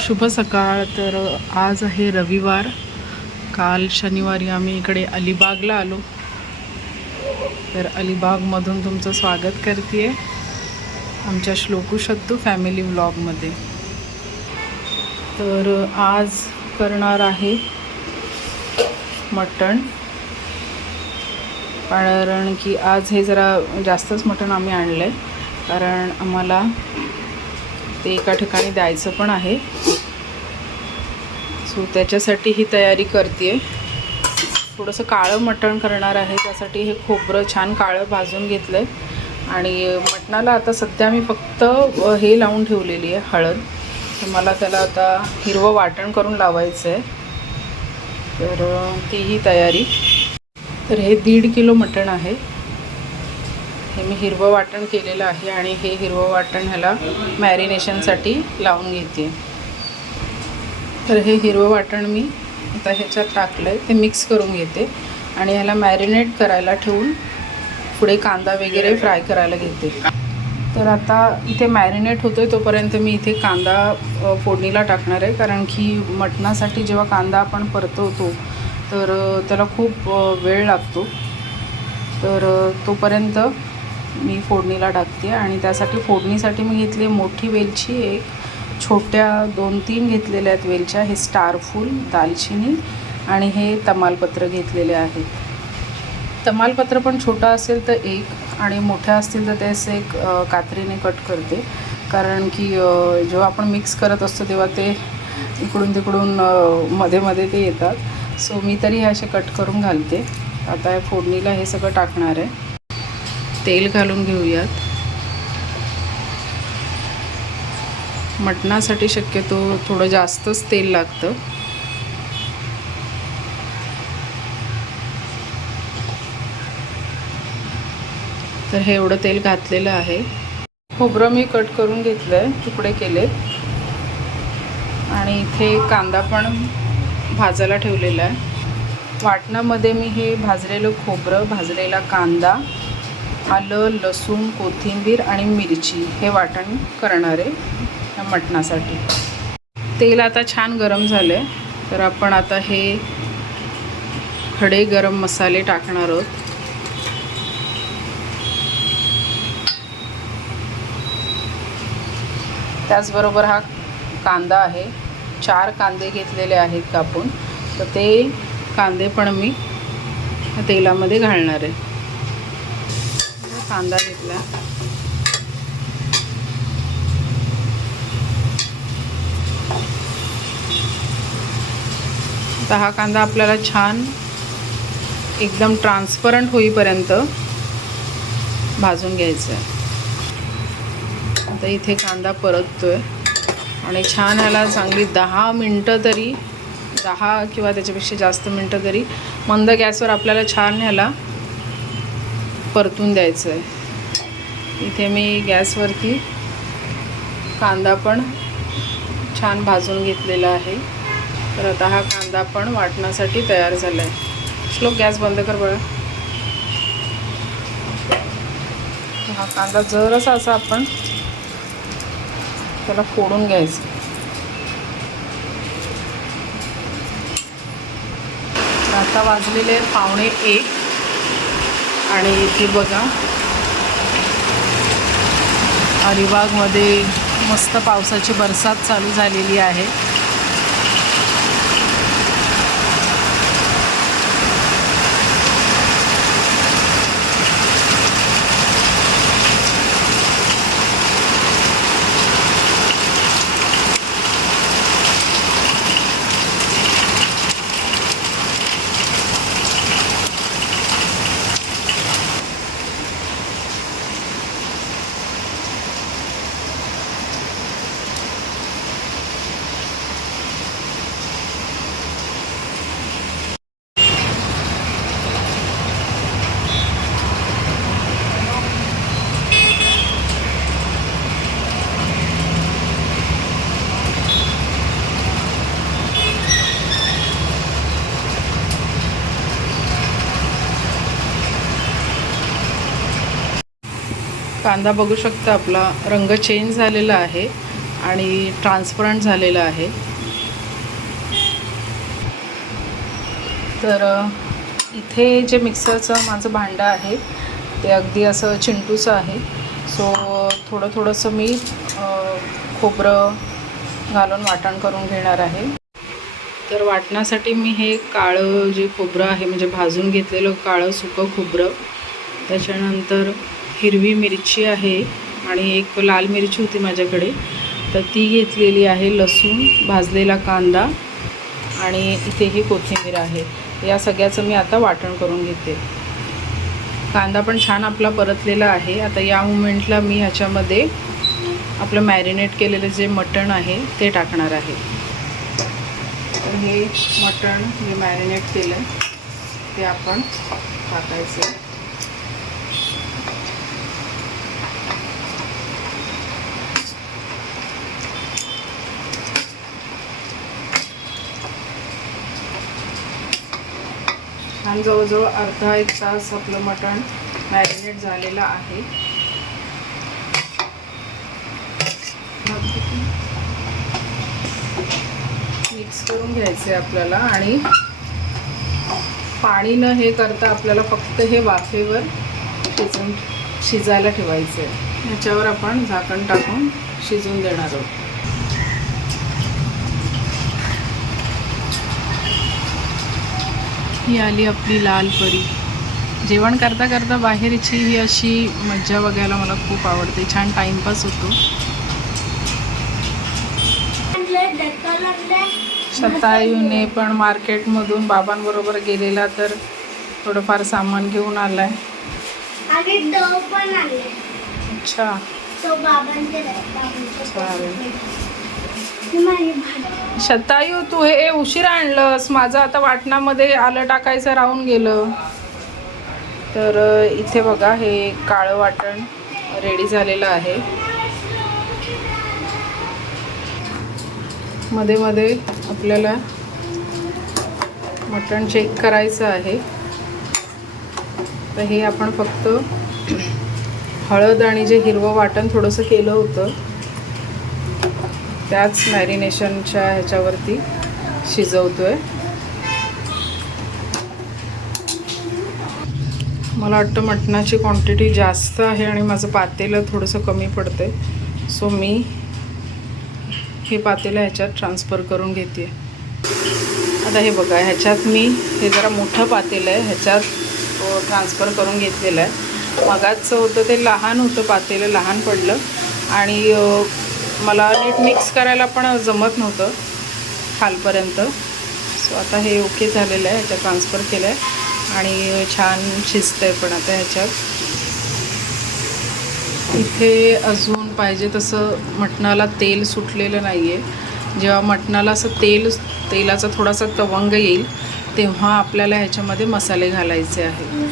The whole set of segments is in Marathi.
शुभ सकाळ. तर आज आहे रविवार. काल शनिवारी आम्ही इकडे अलिबागला आलो. तर अलिबागमधून तुमचं स्वागत करते आमच्या श्लोकू शत्तू फॅमिली व्लॉगमध्ये. तर आज करणार आहे मटण. कारण की आज हे जरा जास्तच मटण आम्ही आणलं आहे कारण आम्हाला ते एका ठिकाणी द्यायचं पण आहे. सो त्याच्यासाठी ही तयारी करते थोडंसं काळं मटण करणार आहे त्यासाठी हे खोबरं छान काळं भाजून घेतलं आहे आणि मटणाला आता सध्या मी फक्त हे लावून ठेवलेली आहे हळद. तर मला त्याला आता हिरवं वाटण करून लावायचं आहे तर तीही तयारी. तर हे दीड किलो मटण आहे. हे मी हिरवं वाटण केलेलं आहे आणि हे हिरवं वाटण ह्याला मॅरिनेशनसाठी लावून घेते. तर हे हिरवं वाटण मी आता ह्याच्यात टाकलं आहे ते मिक्स करून घेते आणि ह्याला मॅरिनेट करायला ठेवून पुढे कांदा वगैरे फ्राय करायला घेते. तर आता इथे मॅरिनेट होतो आहे तोपर्यंत मी इथे कांदा फोडणीला टाकणार आहे. कारण की मटणासाठी जेव्हा कांदा आपण परतवतो तर त्याला खूप वेळ लागतो. तर तोपर्यंत मी फोडणीला टाकते आणि त्यासाठी फोडणीसाठी मी घेतली मोठी वेलची एक छोट्या दोन तीन घेतलेल्या आहेत वेलच्या हे स्टारफूल दालचिनी आणि हे तमालपत्र घेतलेले आहेत. तमालपत्र पण छोटा असेल तर एक आणि मोठ्या असतील तर ते एक कात्रीने कट करते. कारण की जेव्हा आपण मिक्स करत असतो तेव्हा ते इकडून तिकडून मध्ये मध्ये ते येतात. सो मी तरी हे असे कट करून घालते. आता या फोडणीला हे सगळं टाकणार आहे. तेल घालून घेऊयात. मटणासाठी शक्यतो थोडं जास्तच तेल लागतं. तर हे एवढं तेल घातलेलं आहे. खोबरं मी कट करून घेतलं आहे तुकडे केले. आणि इथे कांदा पण भाजायला ठेवलेला आहे. वाटणामध्ये मी हे भाजलेलं खोबरं भाजलेला कांदा आलं लसूण कोथिंबीर आणि मिरची हे वाटण करणार आहे मटणासाठी. तेल आता छान गरम झालं आहे तर आपण आता हे खडे गरम मसाले टाकणार आहोत. त्याचबरोबर हा कांदा आहे. चार कांदे घेतलेले आहेत कापून. तर ते कांदे पण मी तेलामध्ये घालणार आहे. कांदा घेतला. आता हा कांदा आपल्याला छान एकदम ट्रान्सपरंट होईपर्यंत भाजून घ्यायचं आहे आता इथे कांदा परततोय आणि छान ह्याला चांगली दहा मिनटं तरी दहा किंवा त्याच्यापेक्षा जास्त मिनटं तरी मंद गॅसवर आपल्याला छान ह्याला परतून द्यायचं आहे इथे मी गॅसवरती कांदा पण छान भाजून घेतलेला आहे. तर आता हा कांदा पण वाटण्यासाठी तयार झाला आहे श्लोक गॅस बंद कर बघा हा कांदा जरासा असा आपण त्याला फोडून घ्यायचं. आता वाजलेले पावणे एक. आणि इथे बघा. अलिबागमध्ये मस्त पावसाची बरसात चालू झालेली आहे. कांदा बघू शकता आपला रंग चेंज झालेला आहे आणि ट्रान्सपरंट झालेला आहे. तर इथे जे मिक्सरचं माझं भांडं आहे ते अगदी असं चिंटूचं आहे. सो थोडं थोडंसं मी खोबरं घालून वाटण करून घेणार आहे. तर वाटण्यासाठी मी हे काळं जे खोबरं आहे म्हणजे भाजून घेतलेलं काळं सुकं खोबरं त्याच्यानंतर हिरवी मिरची आहे आणि एक लाल मिरची होती माझ्याकडे. तर ती घेतलेली आहे लसूण भाजलेला कांदा आणि इथे ही कोथिंबीर आहे. या सगळ्याचं मी आता वाटण करून घेते. कांदा पण छान आपला परतलेला आहे. आता या मुमेंटला मी ह्याच्यामध्ये आपलं मॅरिनेट केलेलं जे मटण आहे ते टाकणार आहे. तर हे मटण जे मॅरिनेट केलं. ते आपण टाकायचं. छान जवळजवळ अर्धा एक तास आपलं मटण मॅरिनेट झालेलं आहे. मिक्स करून घ्यायचे आपल्याला आणि पाणी न हे करता आपल्याला फक्त हे वाफेवर शिजून शिजायला ठेवायचं आहे ह्याच्यावर आपण झाकण टाकून शिजून देणार आहोत. ही आली आपली लाल परी. जेवण करता करता बाहेरची ही अशी मज्जा बघायला मला खूप आवडते. छान टाईमपास होतो. शतायूने पण मार्केटमधून बाबांबरोबर गेलेला तर थोडंफार सामान घेऊन आलाय. अच्छा. चालेल. शतायू तू हे उशिरा आणलंस. माझं आता वाटणामध्ये आलं टाकायचं राहून गेलं. तर इथे बघा हे काळं वाटण रेडी झालेलं आहे. मध्ये मध्ये आपल्याला मटण चेक करायचं आहे. तर हे आपण फक्त हळद आणि जे हिरवं वाटण थोडंसं केलं होतं. त्याच मॅरिनेशनच्या ह्याच्यावरती शिजवतो आहे मला वाटतं मटणाची क्वांटिटी जास्त आहे आणि माझं पातेलं थोडंसं कमी पडतंय. सो मी हे पातेलं ह्याच्यात ट्रान्सफर करून घेते आता हे बघा ह्याच्यात मी हे जरा मोठं पातेलं आहे ह्याच्यात ट्रान्सफर करून घेतलेलं आहे. मगाचं होतं ते लहान होतं पातेलं लहान पडलं. आणि मला नीट मिक्स करायला पण जमत नव्हतं खालपर्यंत. सो आता हे ओके झालेलं आहे ह्याच्यात ट्रान्सफर केलं आहे आणि छान शिजतं आहे पण आता ह्याच्यात. इथे अजून पाहिजे तसं मटणाला तेल सुटलेलं नाही आहे जेव्हा मटणाला असं तेल तेलाचा थोडासा तवंग येईल तेव्हा आपल्याला ह्याच्यामध्ये मसाले घालायचे आहेत.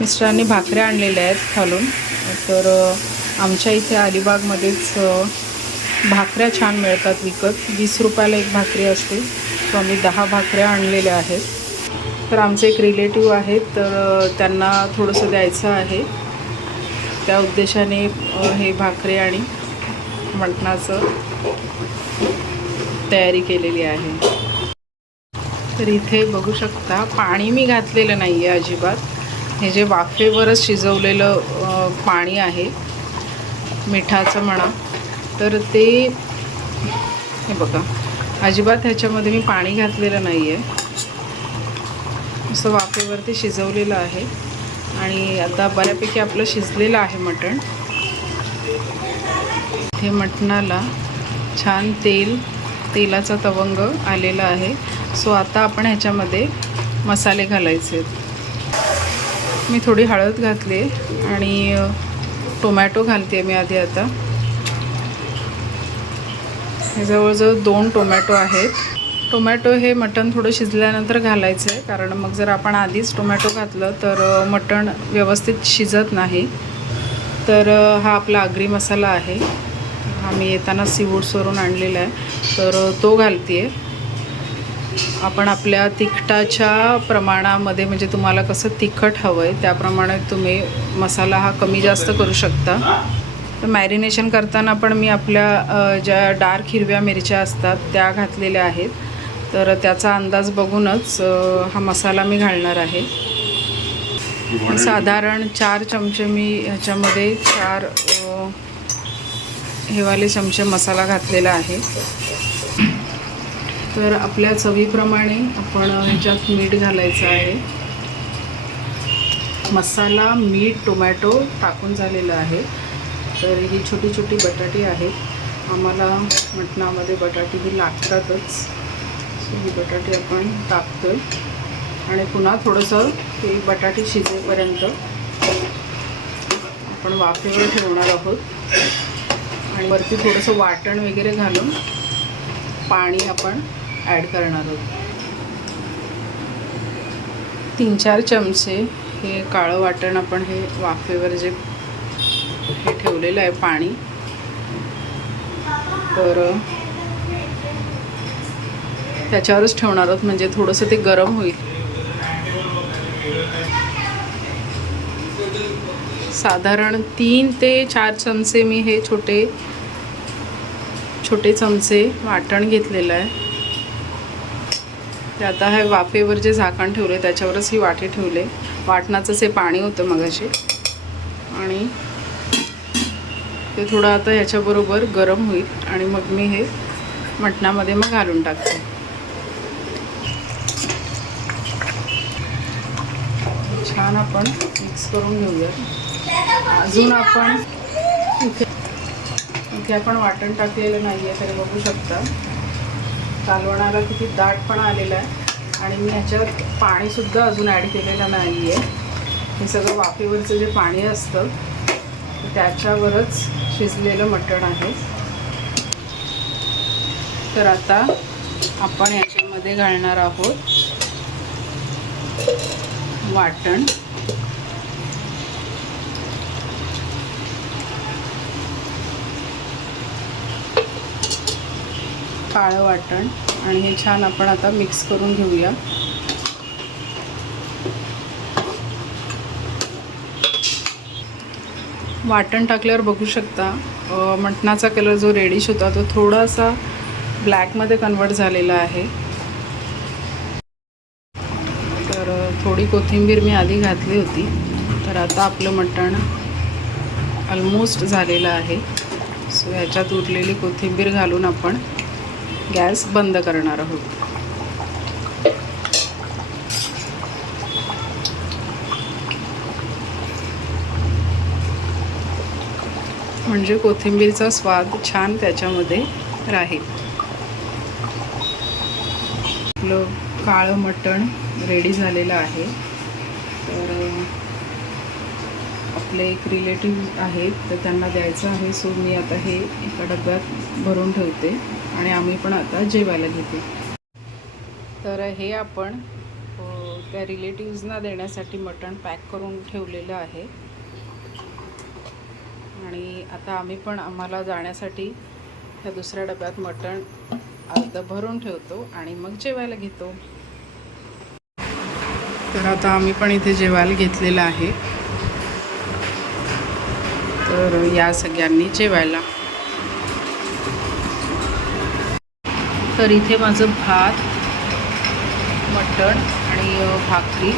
मिस्टरांनी भाकऱ्या आणलेल्या आहेत खालून. तर आमच्या इथे अलिबागमध्येच भाकऱ्या छान मिळतात विकत. वीस रुपयाला एक भाकरी असते. सो आम्ही दहा भाकऱ्या आणलेल्या आहेत. तर आमचे एक रिलेटिव्ह आहेत तर त्यांना थोडंसं द्यायचं आहे. त्या उद्देशाने हे भाकरे आणि मटणाचं तयारी केलेली आहे. तर इथे बघू शकता पाणी मी घातलेलं नाही आहे अजिबात. हे जे वाफेवरच शिजवलेलं पाणी आहे मिठाचं म्हणा. तर ते हे बघा. अजिबात ह्याच्यामध्ये मी पाणी घातलेलं नाही आहे असं वाफेवरती शिजवलेलं आहे. आणि आता बऱ्यापैकी आपलं शिजलेलं आहे मटण. हे मटणाला छान तेल तेलाचा तवंग आलेला आहे. सो आता आपण ह्याच्यामध्ये मसाले घालायचे आहेत. मी थोडी हळद घातली आणि टोमॅटो घालते मी आधी आता. हे जवळजवळ दोन टोमॅटो आहेत. टोमॅटो हे मटण थोडं शिजल्यानंतर घालायचं आहे कारण मग जर आपण आधीच टोमॅटो घातलं तर मटण व्यवस्थित शिजत नाही. तर हा आपला आगरी मसाला आहे. हा मी येताना सीवूड्सवरून आणलेला आहे. तर तो घालते आहे आपण आपल्या तिखटाच्या प्रमाणामध्ये म्हणजे तुम्हाला कसं तिखट हवं आहे त्याप्रमाणे तुम्ही मसाला हा कमी जास्त करू शकता. तर मॅरिनेशन करताना पण मी आपल्या ज्या डार्क हिरव्या मिरच्या असतात त्या घातलेल्या आहेत. तर त्याचा अंदाज बघूनच हा मसाला मी घालणार आहे. साधारण चार चमचे मी ह्याच्यामध्ये चार हेवाले चमचे मसाला घातलेला आहे. तर आपल्या चवीप्रमाणे आपण ह्याच्यात मीठ घालायचं आहे. मसाला मीठ टोमॅटो टाकून झालेलं आहे. तर ही छोटी छोटी बटाटी आहेत आम्हाला मटणामध्ये बटाटी ही लागतातच. सो ही बटाटी आपण टाकतो आणि पुन्हा थोडंसं ही बटाटी शिजेपर्यंत आपण वाफेवर ठेवणार आहोत. आणि वरती थोडंसं वाटण वगैरे घालून पाणी आपण ॲड करणार आहोत. तीन चार चमचे हे काळं वाटण आपण हे वाफेवर जे हे ठेवलेलं आहे पाणी तर त्याच्यावरच ठेवणार आहोत म्हणजे थोडंसं ते गरम होईल. साधारण तीन ते चार चमचे मी हे छोटे छोटे चमचे वाटण घेतलेलं आहे. ते आता हे वाफेवर जे झाकण ठेवले त्याच्यावरच ही वाटे ठेवले. वाटणाचंच हे पाणी होतं मगाशी. आणि ते थोडं आता ह्याच्याबरोबर गरम होईल आणि मग मी हे मटणामध्ये मग घालून टाकते. छान आपण मिक्स करून घेऊया. अजून आपण इथे इथे आपण वाटण टाकलेलं नाही आहे तरी बघू शकता. कालवणाला किती दाटपणा आलेला आहे. आणि मी ह्याच्यात पाणीसुद्धा अजून ॲड केलेलं नाही आहे हे सगळं वाफेवरचं जे पाणी असतं त्याच्यावरच शिजलेलं मटण आहे. तर आता आपण याच्यामध्ये घालणार आहोत वाटण. काळं वाटण आणि हे छान आपण आता मिक्स करून घेऊया. वाटण टाकल्यावर बघू शकता मटणाचा कलर जो रेडिश होता तो थोडासा ब्लॅकमध्ये कन्वर्ट झालेला आहे. तर थोडी कोथिंबीर मी आधी घातली होती तर आता आपलं मटण ऑलमोस्ट झालेलं आहे. सो ह्याच्यात उरलेली कोथिंबीर घालून आपण गॅस बंद करणार आहोत. म्हणजे कोथिंबीरचा स्वाद छान त्याच्यामध्ये राहील. आपलं काळं मटण रेडी झालेलं आहे. तर आपले एक रिलेटिव्ह आहेत तर त्यांना द्यायचं आहे. सो मी आता हे एका डब्यात भरून ठेवते आणि आम्ही पण आता जेवायला घेते. तर हे आपण त्या रिलेटिव्हजना देण्यासाठी मटण पॅक करून ठेवलेलं आहे. आणि आता आम्ही पण आम्हाला जाण्यासाठी त्या दुसऱ्या डब्यात मटण अर्ध भरून ठेवतो आणि मग जेवायला घेतो. तर आता आम्ही पण इथे जेवायला घेतलेलं आहे. तर या सगळ्यांनी जेवायला. तर इथे माझं भात मटण आणि भाकरी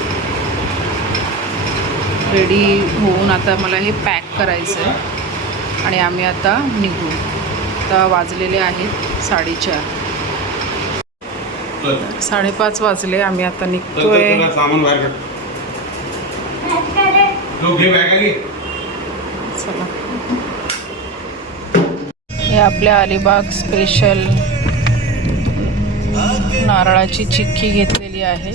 रेडी होऊन आता मला हे पॅक करायचं आहे आणि आम्ही आता निघू. आता वाजलेले आहेत साडेचार. साडेपाच वाजले आम्ही आता निघतोय. चला. हे आपल्या अलिबाग स्पेशल नारळाची चिक्की घेतलेली आहे.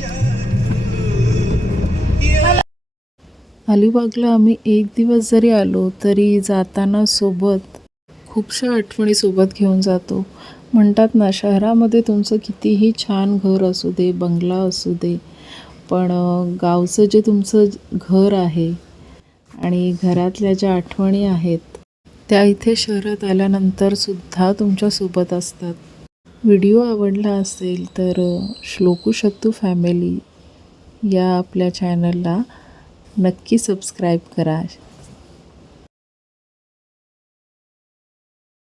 अलिबागला आम्ही एक दिवस जरी आलो तरी जाताना सोबत खूपशा आठवणी सोबत घेऊन जातो. म्हणतात ना शहरामध्ये तुमचं कितीही छान घर असू दे बंगला असू दे पण गावचं जे तुमचं घर आहे आणि घरातल्या ज्या आठवणी आहेत त्या इथे शहरात आल्यानंतर सुद्धा तुमच्यासोबत असतात. व्हिडिओ आवडला असेल तर श्लोकू शत्तू फॅमिली या आपल्या चॅनलला नक्की सबस्क्राईब करा.